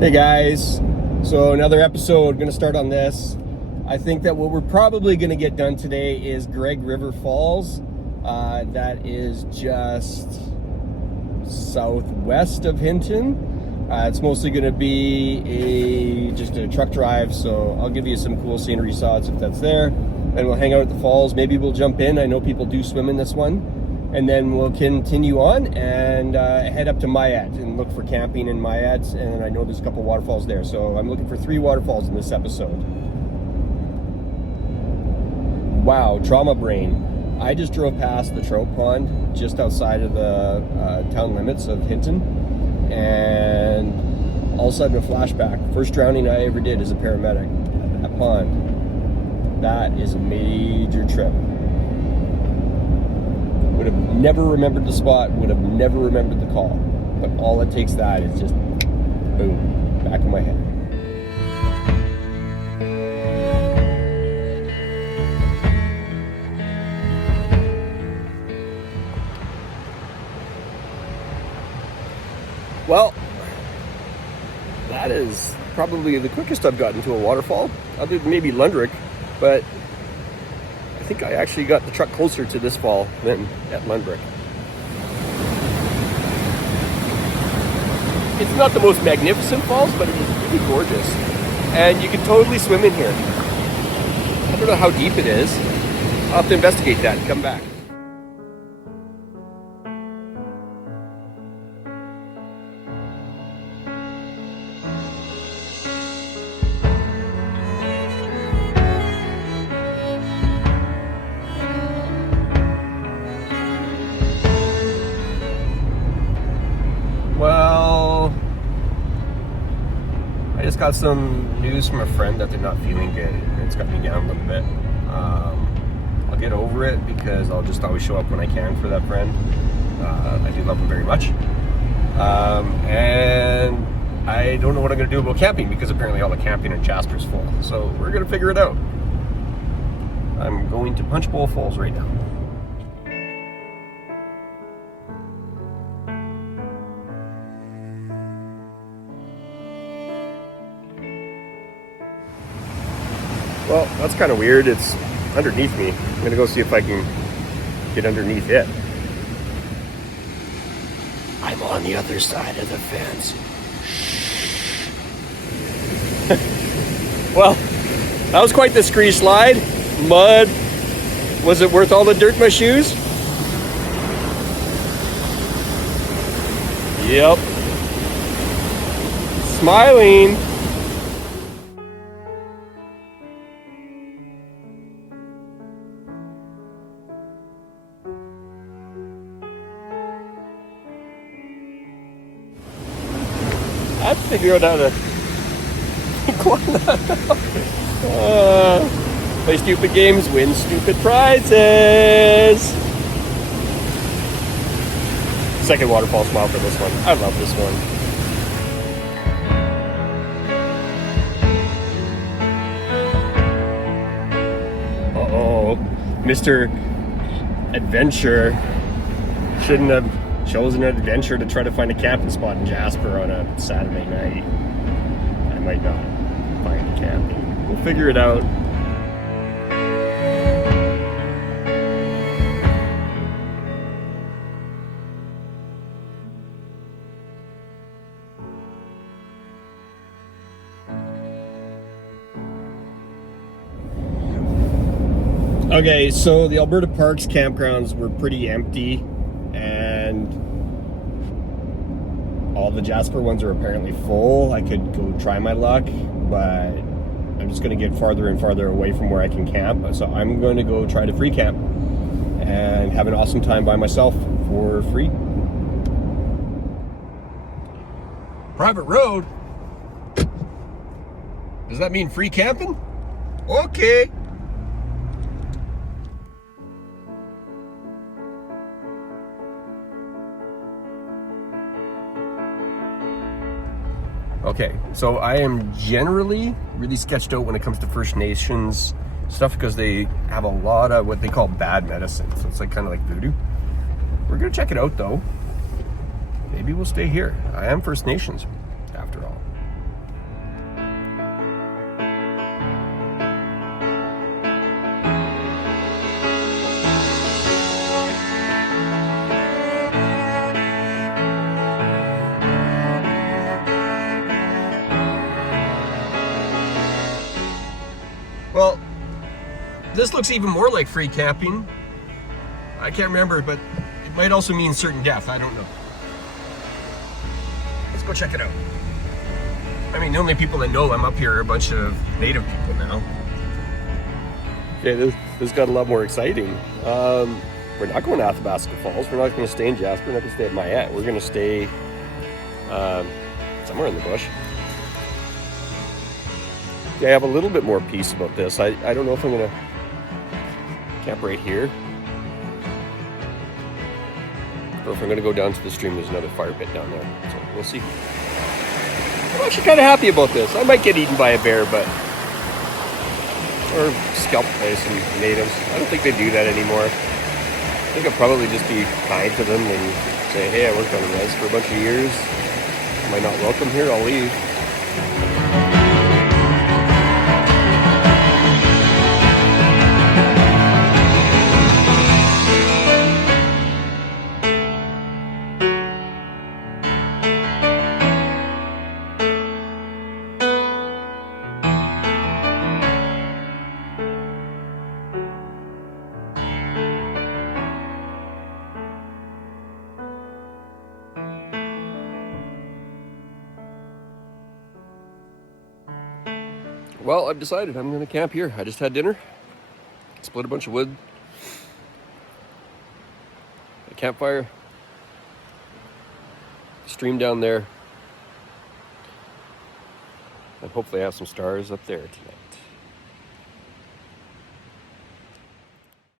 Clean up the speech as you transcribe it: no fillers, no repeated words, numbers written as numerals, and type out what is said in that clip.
Hey guys, so another episode, going to start on this. I think that what we're probably going to get done today is Gregg River Falls. That is just southwest of Hinton. It's mostly going to be just a truck drive, so I'll give you some cool scenery shots if that's there. And we'll hang out at the falls. Maybe we'll jump in. I know people do swim in this one. And then we'll continue on and head up to Mayat and look for camping in Mayat. And I know there's a couple waterfalls there. So I'm looking for 3 waterfalls in this episode. Wow, trauma brain. I just drove past the trout pond just outside of the town limits of Hinton. And all of a sudden a flashback. First drowning I ever did as a paramedic at that pond. That is a major trip. Would have never remembered the spot, would have never remembered the call. But all it takes that is just, boom, back in my head. Well, that is probably the quickest I've gotten to a waterfall, other than maybe Lundrick, but I think I actually got the truck closer to this fall than at Lundrick. It's not the most magnificent falls, but it is really gorgeous. And you can totally swim in here. I don't know how deep it is. I'll have to investigate that and come back. Well, I just got some news from a friend that they're not feeling good. It's got me down a little bit. I'll get over it because I'll just always show up when I can for that friend. I do love him very much. And I don't know what I'm going to do about camping because apparently all the camping in Jasper's full. So we're going to figure it out. I'm going to Punchbowl Falls right now. Well, that's kind of weird. It's underneath me. I'm going to go see if I can get underneath it. I'm on the other side of the fence. Well, that was quite the scree slide. Mud. Was it worth all the dirt in my shoes? Yep. Smiling. I have to figure out how to play stupid games, win stupid prizes. Second waterfall smile for this one. I love this one. Uh-oh. Mr. Adventure shouldn't have chosen an adventure to try to find a camping spot in Jasper on a Saturday night. I might not find camping. We'll figure it out. Okay, so the Alberta Parks campgrounds were pretty empty. And all the Jasper ones are apparently full. I could go try my luck, but I'm just going to get farther and farther away from where I can camp. So I'm going to go try to free camp and have an awesome time by myself for free. Private road? Does that mean free camping? Okay. Okay, so I am generally really sketched out when it comes to First Nations stuff because they have a lot of what they call bad medicine. So it's like kind of like voodoo. We're gonna check it out though. Maybe we'll stay here. I am First Nations after all. this looks even more like free camping. I can't remember, but it might also mean certain death. I don't know. Let's go check it out. I mean, the only people that know I'm up here are a bunch of native people now. Okay, this got a lot more exciting. We're not going to Athabasca Falls. We're not going to stay in Jasper. We're not going to stay at Mayette. We're going to stay somewhere in the bush. Yeah, I have a little bit more peace about this. I don't know if I'm going to camp right here, or if I'm going to go down to the stream. There's another fire pit down there, so we'll see. I'm actually kind of happy about this. I might get eaten by a bear, but or scalped by some natives. I don't think they do that anymore. I think I'll probably just be kind to them and say, hey, I worked on a res for a bunch of years. Am I not welcome here? I'll leave. Well, I've decided I'm going to camp here. I just had dinner, split a bunch of wood, a campfire, stream down there, and hopefully have some stars up there tonight.